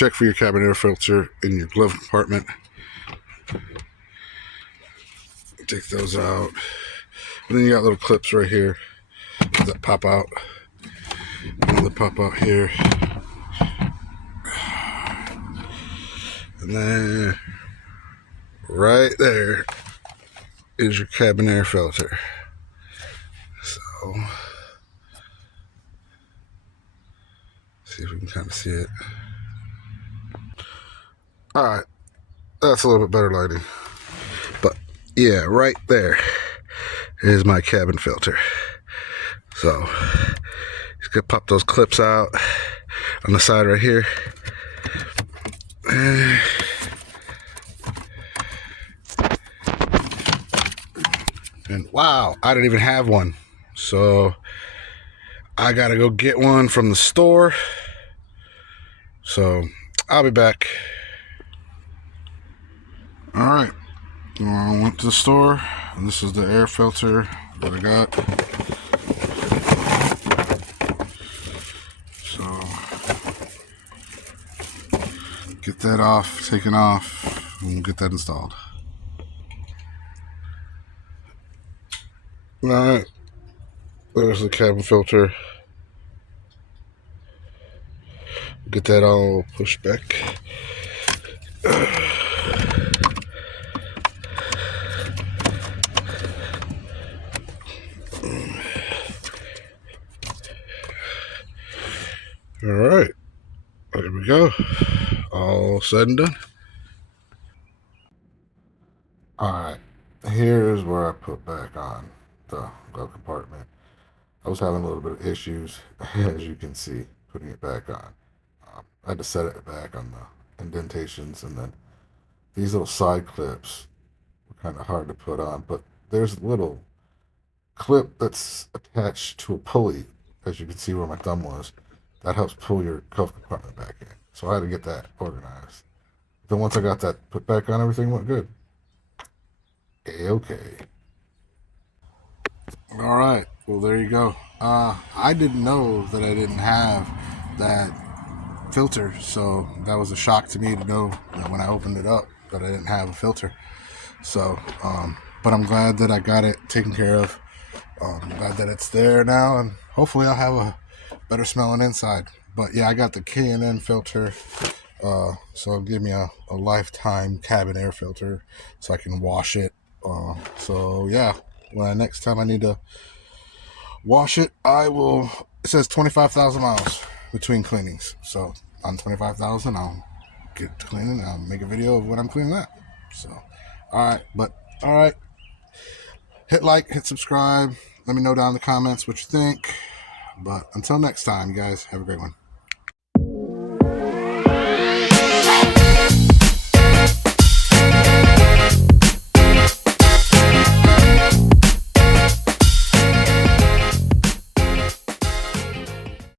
check for your cabin air filter in your glove compartment. Take those out. And then you got little clips right here that pop out. Another pop out here. And then right there is your cabin air filter. So, see if we can kind of see it. All right, that's a little bit better lighting. But yeah, right there is my cabin filter. So, just gonna pop those clips out on the side right here. And wow, I didn't even have one. So I gotta go get one from the store. So I'll be back. All right, I went to the store, and this is the air filter that I got. So get that off, taken off, and we'll get that installed. All right, there's the cabin filter. Get that all pushed back. All right, there we go. All said and done. All right, here's where I put back on the glove compartment. I was having a little bit of issues, as you can see, putting it back on. I had to set it back on the indentations, and then these little side clips were kind of hard to put on, but there's a little clip that's attached to a pulley, as you can see where my thumb was, that helps pull your glove compartment back in. So I had to get that organized. Then once I got that put back on, everything went good. Okay. All right. Well, there you go. I didn't know that I didn't have that filter, so that was a shock to me to know that when I opened it up that I didn't have a filter. So, but I'm glad that I got it taken care of. I'm glad that it's there now, and hopefully I'll have a better smelling inside. But yeah, I got the K&N filter, so it'll give me a lifetime cabin air filter so I can wash it. So yeah, next time I need to wash it, it says 25,000 miles between cleanings. So on 25,000, I'll get to cleaning. I'll make a video of when I'm cleaning that. So, all right. Hit like, hit subscribe. Let me know down in the comments what you think. But until next time, you guys, have a great one.